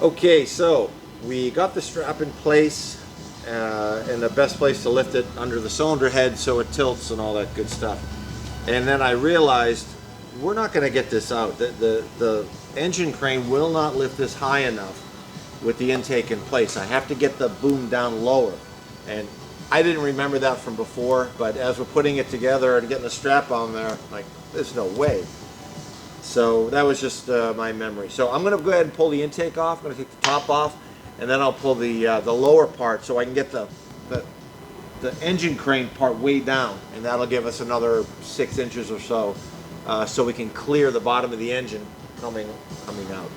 Okay, so we got the strap in place, and the best place to lift it under the cylinder head so it tilts and all that good stuff. And then I realized we're not going to get this out. The engine crane will not lift this high enough with the intake in place. I have to get the boom down lower. And I didn't remember that from before, but as we're putting it together and getting the strap on there, like, there's no way. So that was just my memory. So I'm going to go ahead and pull the intake off. I'm going to take the top off, and then I'll pull the lower part so I can get the the engine crane part way down, and that'll give us another 6 inches or so, so we can clear the bottom of the engine coming out.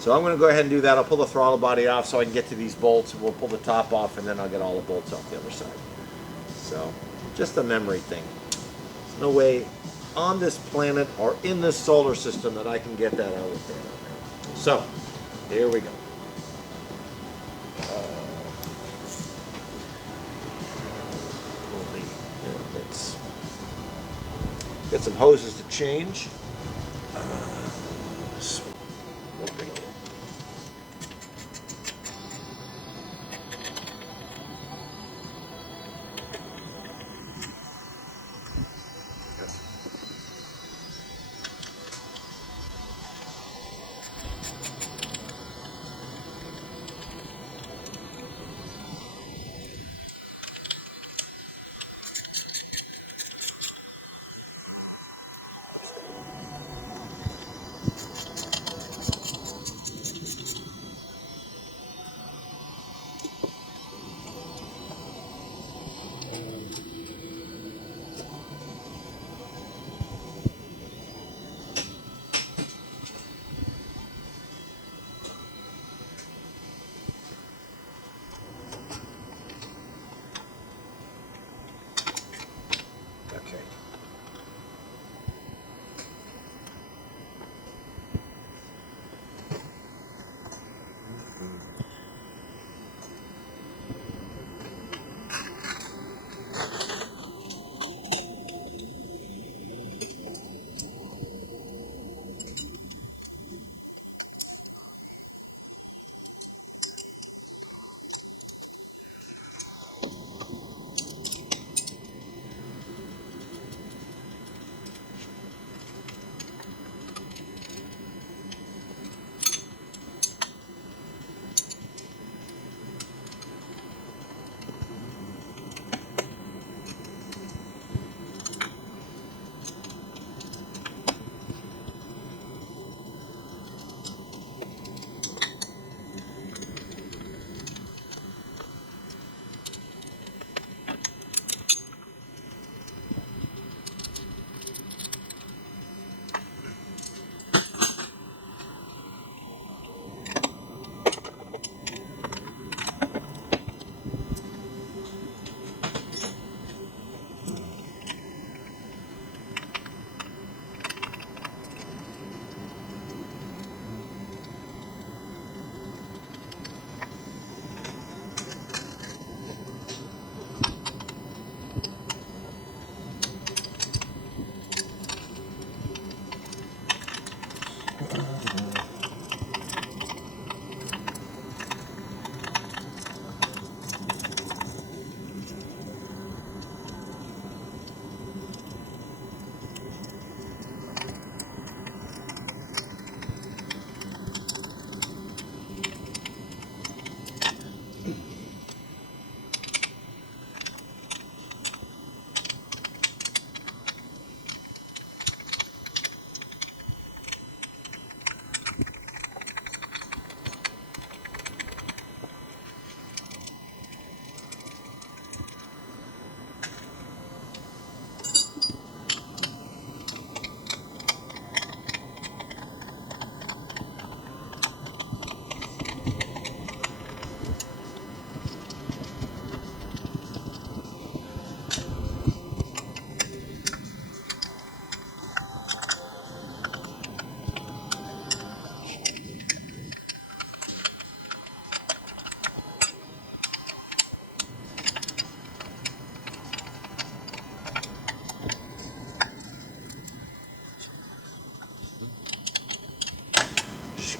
So I'm going to go ahead and do that. I'll pull the throttle body off so I can get to these bolts. We'll pull the top off, and then I'll get all the bolts off the other side. So just a memory thing. There's no way on this planet or in this solar system that I can get that out of there. So here we go. Let's get some hoses to change.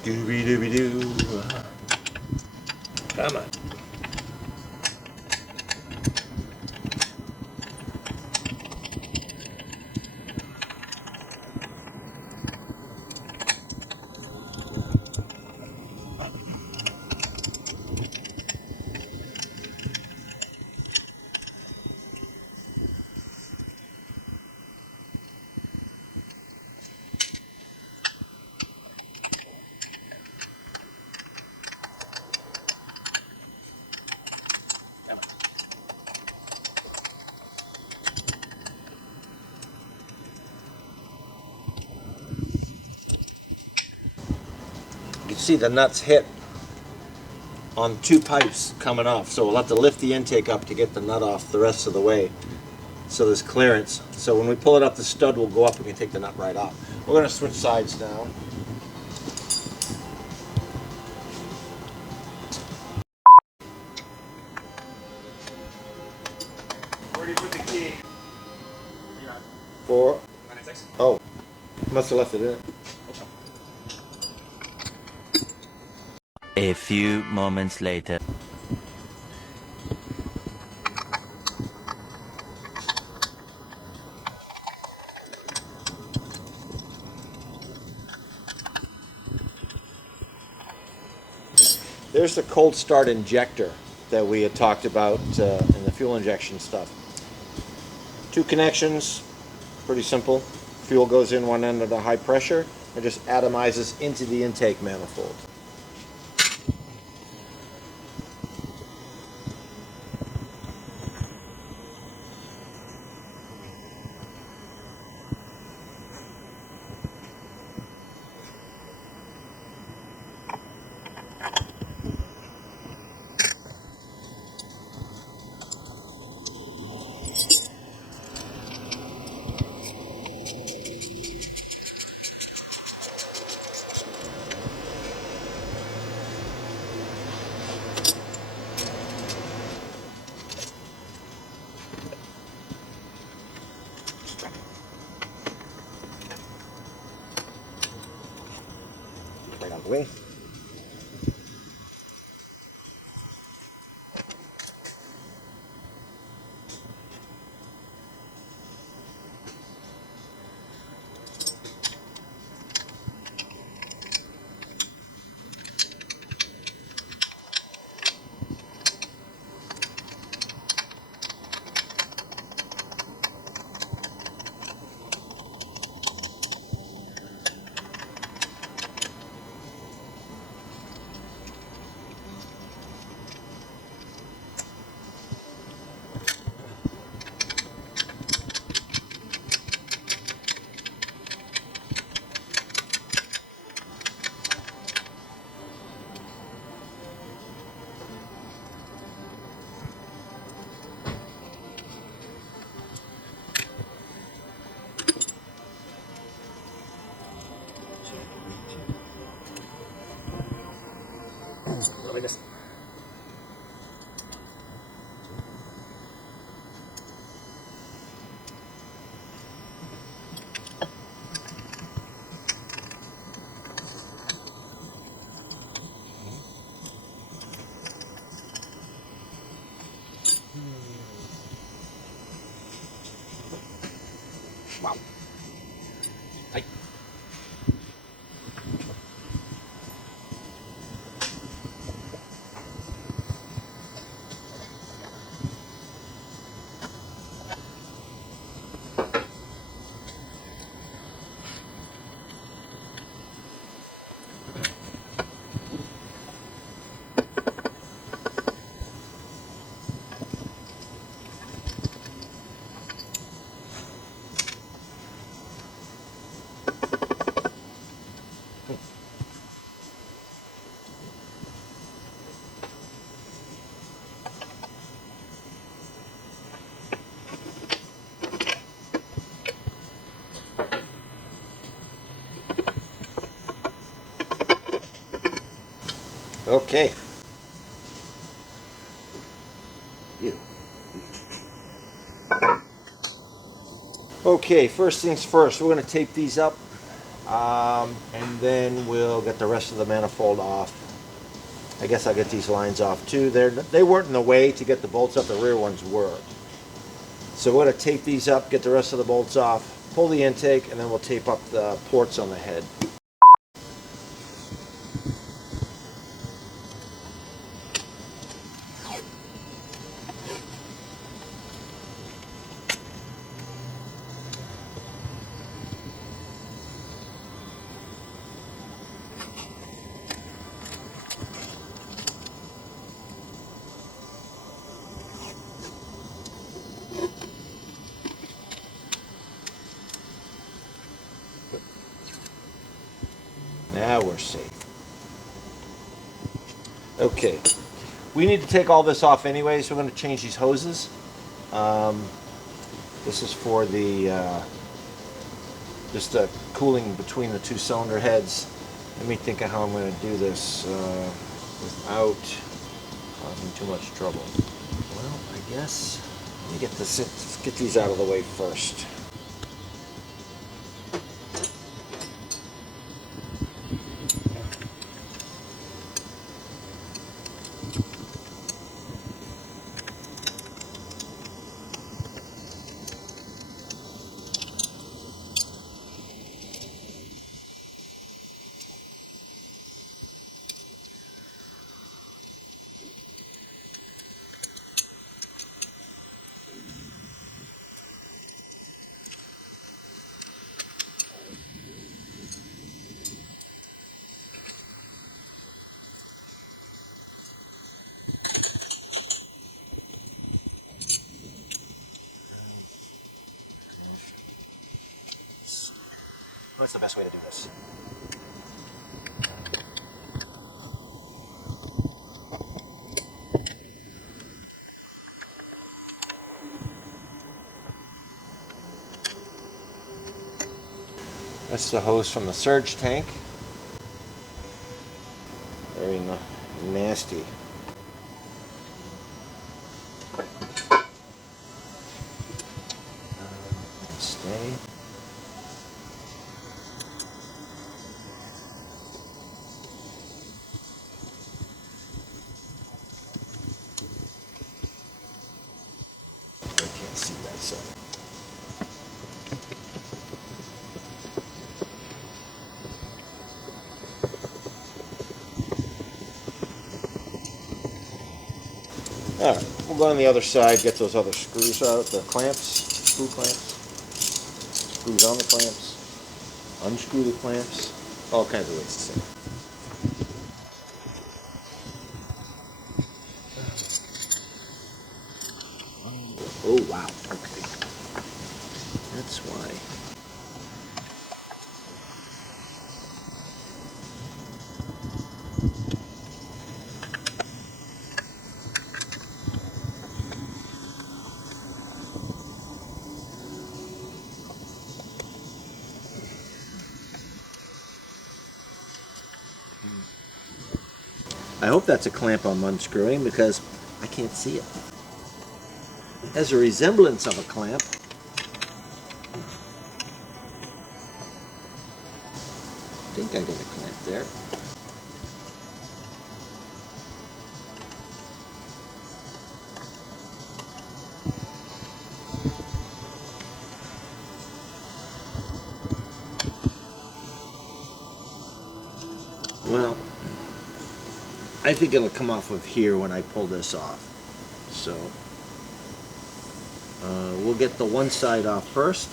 Scooby Dooby Doo. Come on. You can see the nuts hit on two pipes coming off, so we'll have to lift the intake up to get the nut off the rest of the way, so there's clearance. So when we pull it up, the stud will go up and we can take the nut right off. We're going to switch sides now. Where do you put the key? For? Oh, must have left it in. A few moments later. There's the cold start injector that we had talked about in the fuel injection stuff. Two connections, pretty simple. Fuel goes in one end at a high pressure and just atomizes into the intake manifold. Right out of the way. Let me just. Wow. Hi. Okay. You. Okay, first things first, we're going to tape these up And then we'll get the rest of the manifold off. I guess I'll get these lines off too. They weren't in the way to get the bolts up, the rear ones were. So we're going to tape these up, get the rest of the bolts off, pull the intake, and then we'll tape up the ports on the head. Now we're safe. Okay, we need to take all this off anyway, so we're going to change these hoses. This is for the just the cooling between the two cylinder heads. Let me think of how I'm going to do this without causing too much trouble. Well, I guess let me get these out of the way first. What's the best way to do this? That's the hose from the surge tank. Very nasty. Stay. I can't see that side. Alright, we'll go on the other side, get those other screws out, the clamps, screw clamps, screws on the clamps, unscrew the clamps, all kinds of ways to say it. Oh wow, okay. That's why. I hope that's a clamp I'm unscrewing because I can't see it. It has a resemblance of a clamp. I think I got a clamp there. Well, I think it'll come off of here when I pull this off. So we'll get the one side off first.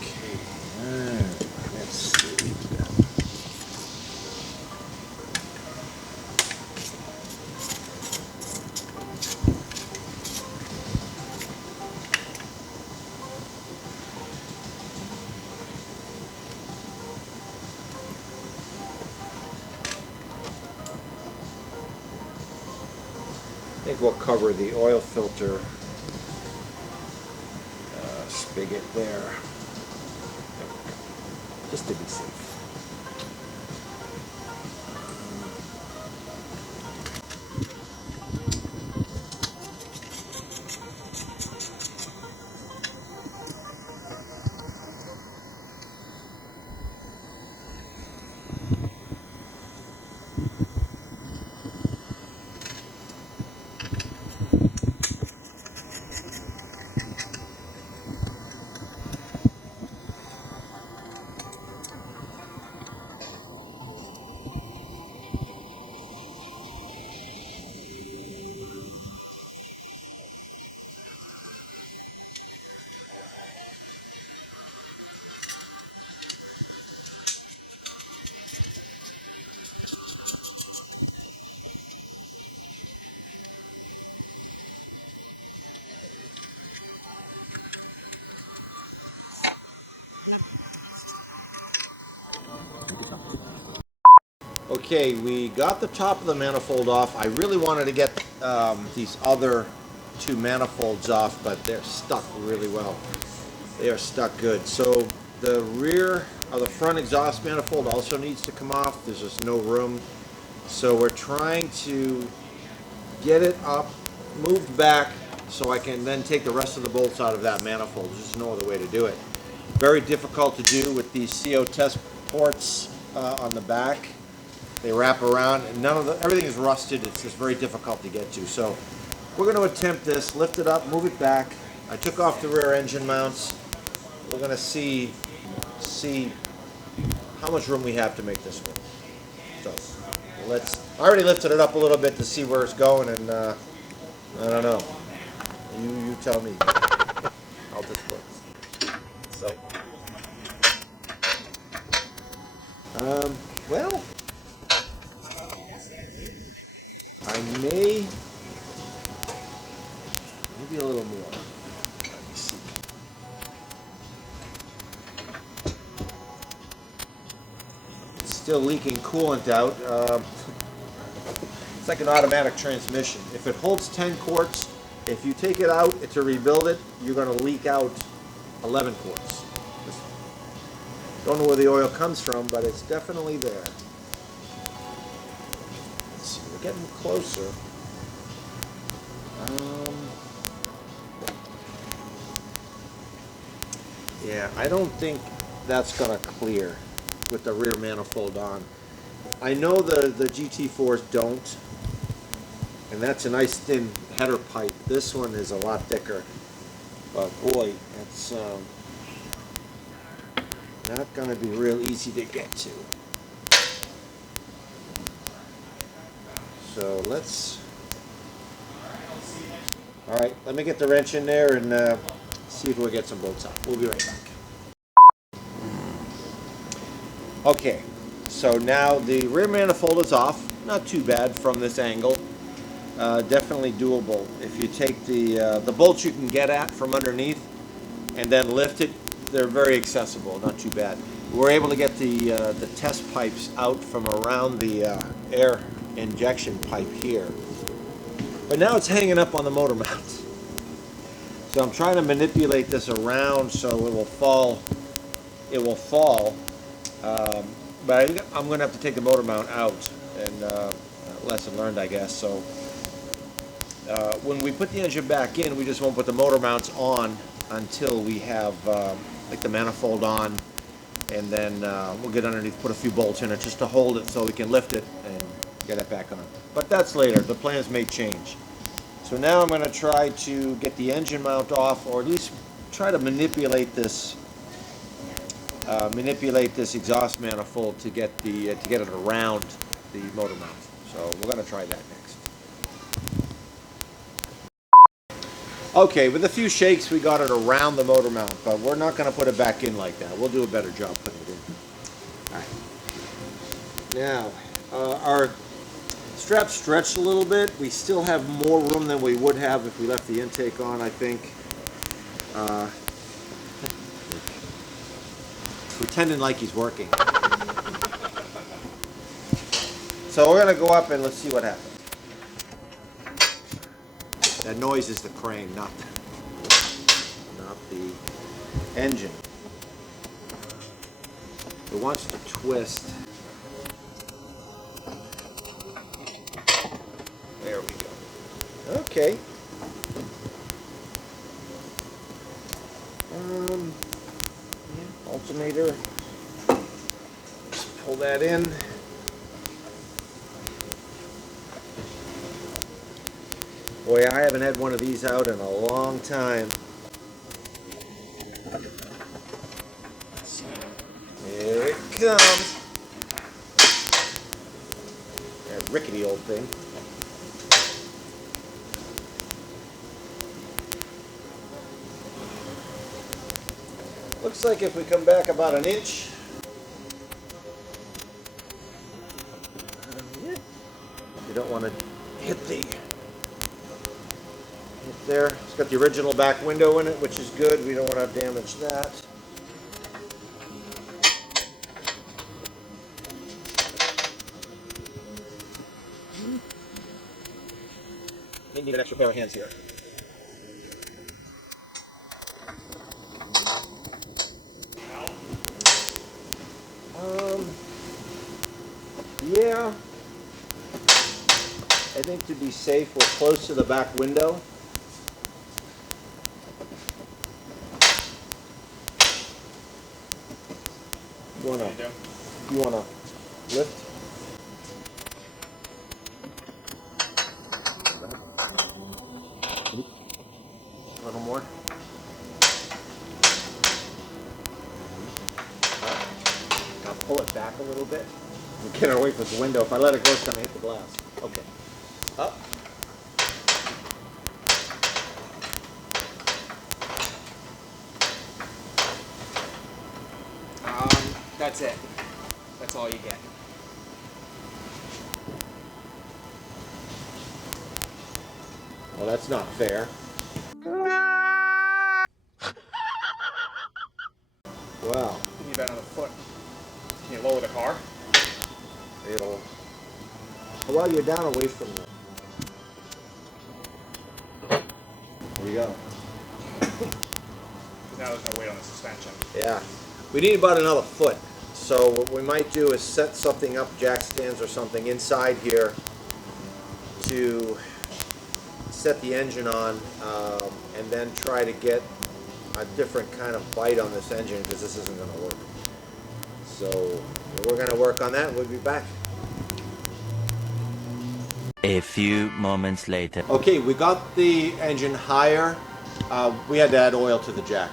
Okay, let's see. I think we'll cover the oil filter spigot there, just to be safe. Okay, we got the top of the manifold off. I really wanted to get these other two manifolds off, but they're stuck really well. They are stuck good. So the rear of the front exhaust manifold also needs to come off. There's just no room. So we're trying to get it up, moved back, so I can then take the rest of the bolts out of that manifold. There's just no other way to do it. Very difficult to do with these CO test ports on the back. They wrap around, and everything is rusted. It's just very difficult to get to. So we're going to attempt this. Lift it up, move it back. I took off the rear engine mounts. We're going to see how much room we have to make this work. So I already lifted it up a little bit to see where it's going, and I don't know. You tell me how this works. So, well, I maybe a little more. Let me see. It's still leaking coolant out. It's like an automatic transmission. If it holds 10 quarts, if you take it out to rebuild it, you're going to leak out 11 quarts. Just don't know where the oil comes from, but it's definitely there. Let's see, we're getting closer. Yeah, I don't think that's going to clear with the rear manifold on. I know the GT4s don't, and that's a nice thin header pipe. This one is a lot thicker, but boy, it's not going to be real easy to get to. So all right, let me get the wrench in there and see if we'll get some bolts out. We'll be right back. Okay, so now the rear manifold is off. Not too bad from this angle. Definitely doable. If you take the bolts you can get at from underneath and then lift it, they're very accessible. Not too bad. We're able to get the test pipes out from around the air injection pipe here. But now it's hanging up on the motor mount. So I'm trying to manipulate this around so it will fall. It will fall. But I'm going to have to take the motor mount out, and lesson learned, I guess. So when we put the engine back in, we just won't put the motor mounts on until we have like the manifold on, and then we'll get underneath, put a few bolts in it just to hold it so we can lift it and get it back on. But that's later. The plans may change. So now I'm going to try to get the engine mount off, or at least try to manipulate this exhaust manifold to get it around the motor mount. So we're going to try that next. Okay, with a few shakes we got it around the motor mount, but we're not going to put it back in like that. We'll do a better job putting it in. All right. Now, our strap stretched a little bit. We still have more room than we would have if we left the intake on, I think. Pretending like he's working. So we're going to go up and let's see what happens. That noise is the crane, not the engine. It wants to twist. There we go. Okay. Alternator. Just pull that in. Boy, I haven't had one of these out in a long time. Here it comes. That rickety old thing. Looks like if we come back about an inch, you don't want to hit there. It's got the original back window in it, which is good. We don't want to damage that. Need an extra pair of hands here. Yeah. I think to be safe, we're close to the back window. You wanna lift? A little more. I'll pull it back a little bit. We'll get away from the window. If I let it go, it's gonna hit the glass. Okay. Up. That's it. That's all you get. Well, that's not fair. Wow. You need about another foot. Can you lower the car? It'll. While you're down away from them. There you go. Now there's no weight on the suspension. Yeah. We need about another foot. So what we might do is set something up, jack stands or something inside here to set the engine on, and then try to get a different kind of bite on this engine, because this isn't going to work. So we're going to work on that. We'll be back. A few moments later. Okay, we got the engine higher. We had to add oil to the jack.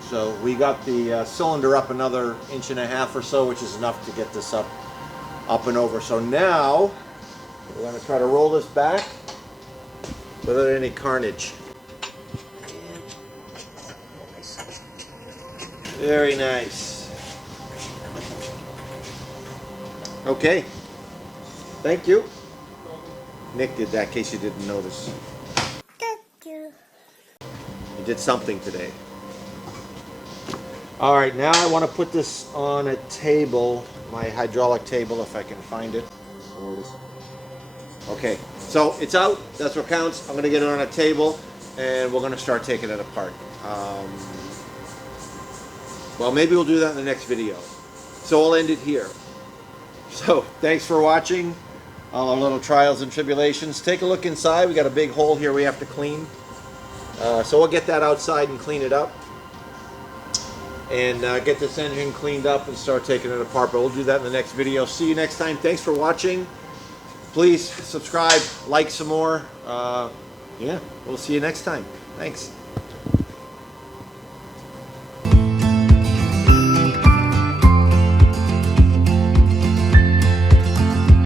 So we got the cylinder up another 1.5 inches or so, which is enough to get this up and over. So now we're going to try to roll this back without any carnage. Very nice. Okay. Thank you. Nick did that, in case you didn't notice. Thank you. You did something today. All right, now I want to put this on a table, my hydraulic table, if I can find it. There it is. Okay, so it's out. That's what counts. I'm going to get it on a table, and we're going to start taking it apart. Well, maybe we'll do that in the next video. So I'll end it here. So thanks for watching all our little trials and tribulations. Take a look inside. We got a big hole here we have to clean. So we'll get that outside and clean it up. And get this engine cleaned up and start taking it apart. But we'll do that in the next video. See you next time. Thanks for watching. Please subscribe, like some more. Yeah, we'll see you next time. Thanks.